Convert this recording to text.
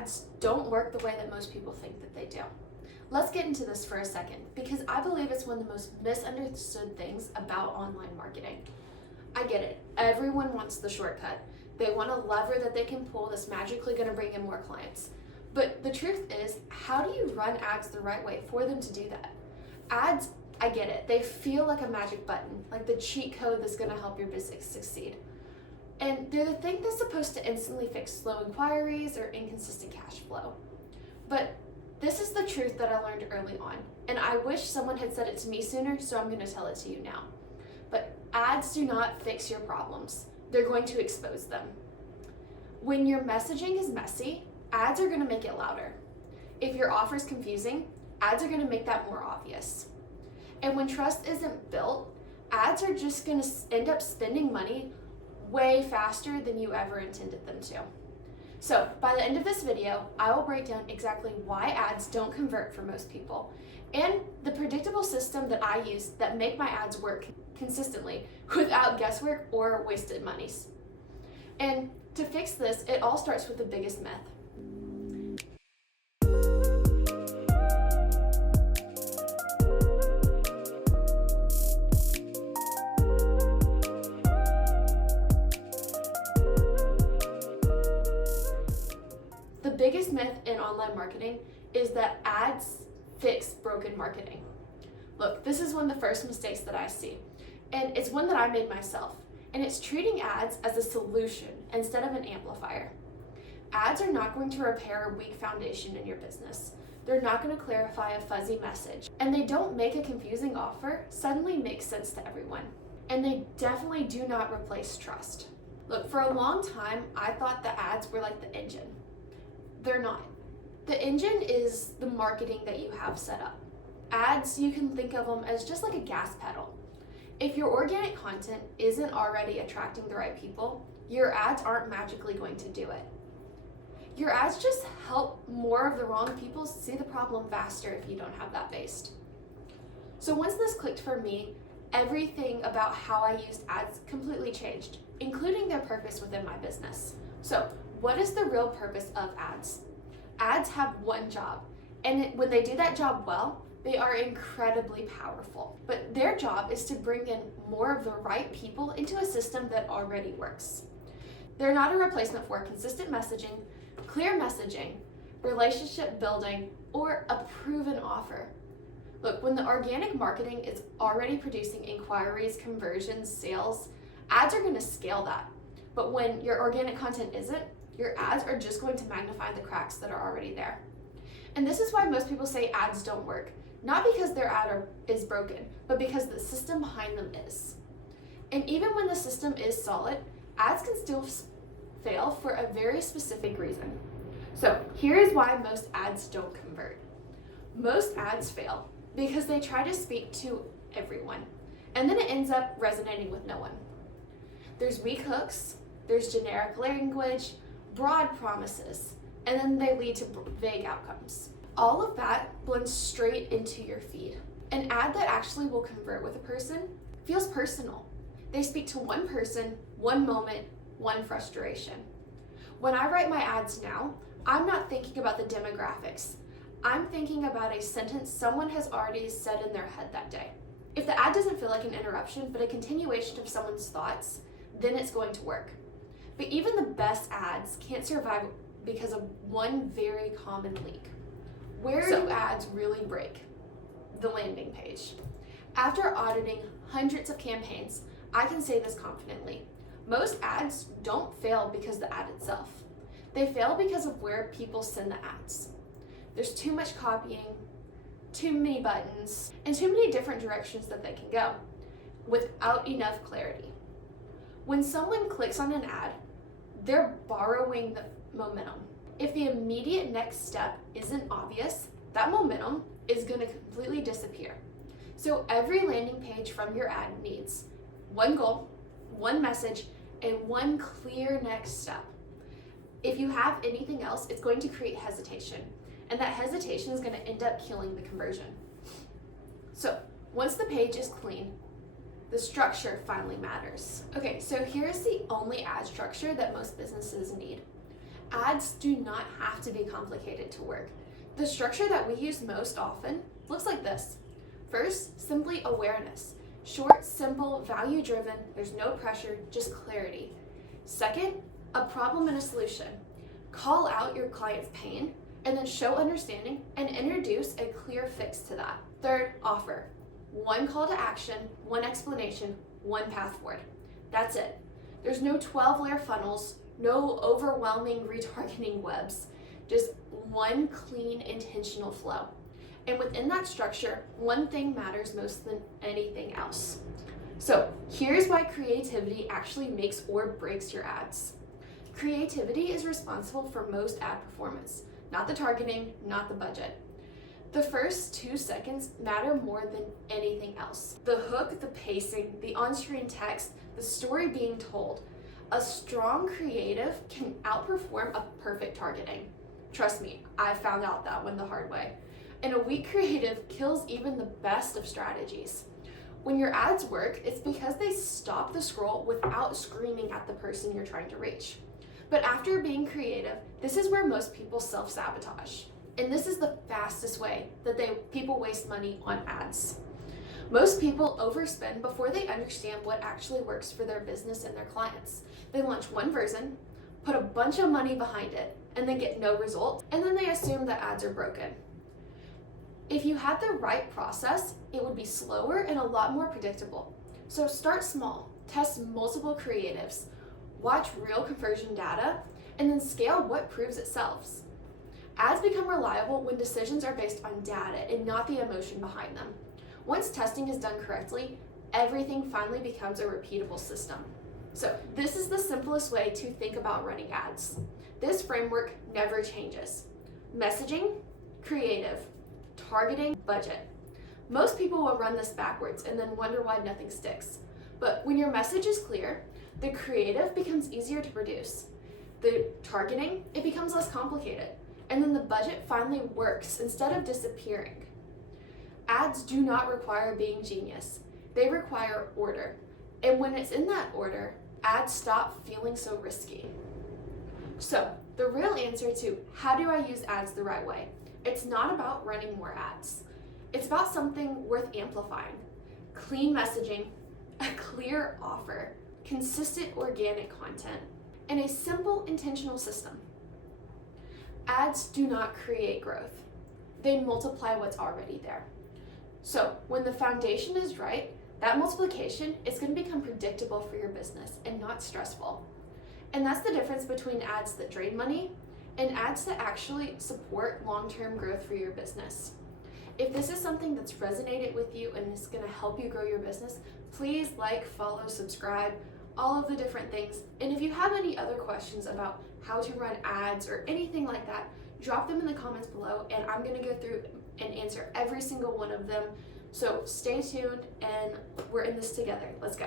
ads don't work the way that most people think that they do. Let's get into this for a second, because I believe it's one of the most misunderstood things about online marketing. I get it. Everyone wants the shortcut. They want a lever that they can pull that's magically going to bring in more clients. But the truth is, how do you run ads the right way for them to do that? Ads, I get it. They feel like a magic button, like the cheat code that's going to help your business succeed. And they're the thing that's supposed to instantly fix slow inquiries or inconsistent cash flow. But this is the truth that I learned early on, and I wish someone had said it to me sooner, so I'm going to tell it to you now. But ads do not fix your problems. They're going to expose them. When your messaging is messy, ads are going to make it louder. If your offer is confusing, ads are going to make that more obvious. And when trust isn't built, ads are just going to end up spending money way faster than you ever intended them to. So by the end of this video, I will break down exactly why ads don't convert for most people and the predictable system that I use that make my ads work consistently without guesswork or wasted monies. And to fix this, it all starts with the biggest myth. The biggest myth in online marketing is that ads fix broken marketing. Look, this is one of the first mistakes that I see, and it's one that I made myself, and it's treating ads as a solution instead of an amplifier. Ads are not going to repair a weak foundation in your business. They're not going to clarify a fuzzy message, and they don't make a confusing offer suddenly make sense to everyone. And they definitely do not replace trust. Look, for a long time, I thought the ads were like the engine. They're not. The engine is the marketing that you have set up. Ads, you can think of them as just like a gas pedal. If your organic content isn't already attracting the right people, your ads aren't magically going to do it. Your ads just help more of the wrong people see the problem faster if you don't have that based. So once this clicked for me, everything about how I used ads completely changed, including their purpose within my business. So what is the real purpose of ads? Ads have one job, and when they do that job well, they are incredibly powerful. But their job is to bring in more of the right people into a system that already works. They're not a replacement for consistent messaging, clear messaging, relationship building, or a proven offer. Look, when the organic marketing is already producing inquiries, conversions, sales, ads are going to scale that. But when your organic content isn't, your ads are just going to magnify the cracks that are already there. And this is why most people say ads don't work. Not because their ad is broken, but because the system behind them is. And even when the system is solid, ads can still fail for a very specific reason. So here is why most ads don't convert. Most ads fail because they try to speak to everyone, and then it ends up resonating with no one. There's weak hooks, there's generic language, broad promises, and then they lead to vague outcomes. All of that blends straight into your feed. An ad that actually will convert with a person feels personal. They speak to one person, one moment, one frustration. When I write my ads now, I'm not thinking about the demographics. I'm thinking about a sentence someone has already said in their head that day. If the ad doesn't feel like an interruption, but a continuation of someone's thoughts, then it's going to work. But even the best ads can't survive because of one very common leak. Where do ads really break? The landing page. After auditing hundreds of campaigns, I can say this confidently. Most ads don't fail because of the ad itself. They fail because of where people send the ads. There's too much copying, too many buttons, and too many different directions that they can go without enough clarity. When someone clicks on an ad, they're borrowing the momentum. If the immediate next step isn't obvious, that momentum is going to completely disappear. So every landing page from your ad needs one goal, one message, and one clear next step. If you have anything else, it's going to create hesitation, and that hesitation is going to end up killing the conversion. So once the page is clean, the structure finally matters. Okay, so here's the only ad structure that most businesses need. Ads do not have to be complicated to work. The structure that we use most often looks like this. First, simply awareness. Short, simple, value-driven, there's no pressure, just clarity. Second, a problem and a solution. Call out your client's pain and then show understanding and introduce a clear fix to that. Third, offer. One call to action, one explanation, one path forward. That's it. There's no 12-layer funnels, no overwhelming retargeting webs, just one clean, intentional flow. And within that structure, one thing matters most than anything else. So here's why creativity actually makes or breaks your ads. Creativity is responsible for most ad performance, not the targeting, not the budget. The first 2 seconds matter more than anything else. The hook, the pacing, the on-screen text, the story being told. A strong creative can outperform a perfect targeting. Trust me, I found out that one the hard way. And a weak creative kills even the best of strategies. When your ads work, it's because they stop the scroll without screaming at the person you're trying to reach. But after being creative, this is where most people self-sabotage. And this is the fastest way that people waste money on ads. Most people overspend before they understand what actually works for their business and their clients. They launch one version, put a bunch of money behind it, and then get no result, and then they assume that ads are broken. If you had the right process, it would be slower and a lot more predictable. So start small, test multiple creatives, watch real conversion data, and then scale what proves itself. Ads become reliable when decisions are based on data and not the emotion behind them. Once testing is done correctly, everything finally becomes a repeatable system. So this is the simplest way to think about running ads. This framework never changes. Messaging, creative, targeting, budget. Most people will run this backwards and then wonder why nothing sticks. But when your message is clear, the creative becomes easier to produce. The targeting, it becomes less complicated. And then the budget finally works instead of disappearing. Ads do not require being genius. They require order. And when it's in that order, ads stop feeling so risky. So the real answer to how do I use ads the right way? It's not about running more ads. It's about something worth amplifying. Clean messaging, a clear offer, consistent organic content, and a simple intentional system. Ads do not create growth. They multiply what's already there. So when the foundation is right, that multiplication is going to become predictable for your business and not stressful. And that's the difference between ads that drain money and ads that actually support long-term growth for your business. If this is something that's resonated with you and is going to help you grow your business, please like, follow, subscribe, all of the different things. And if you have any other questions about how to run ads or anything like that, drop them in the comments below and I'm going to go through and answer every single one of them. So stay tuned and we're in this together. Let's go.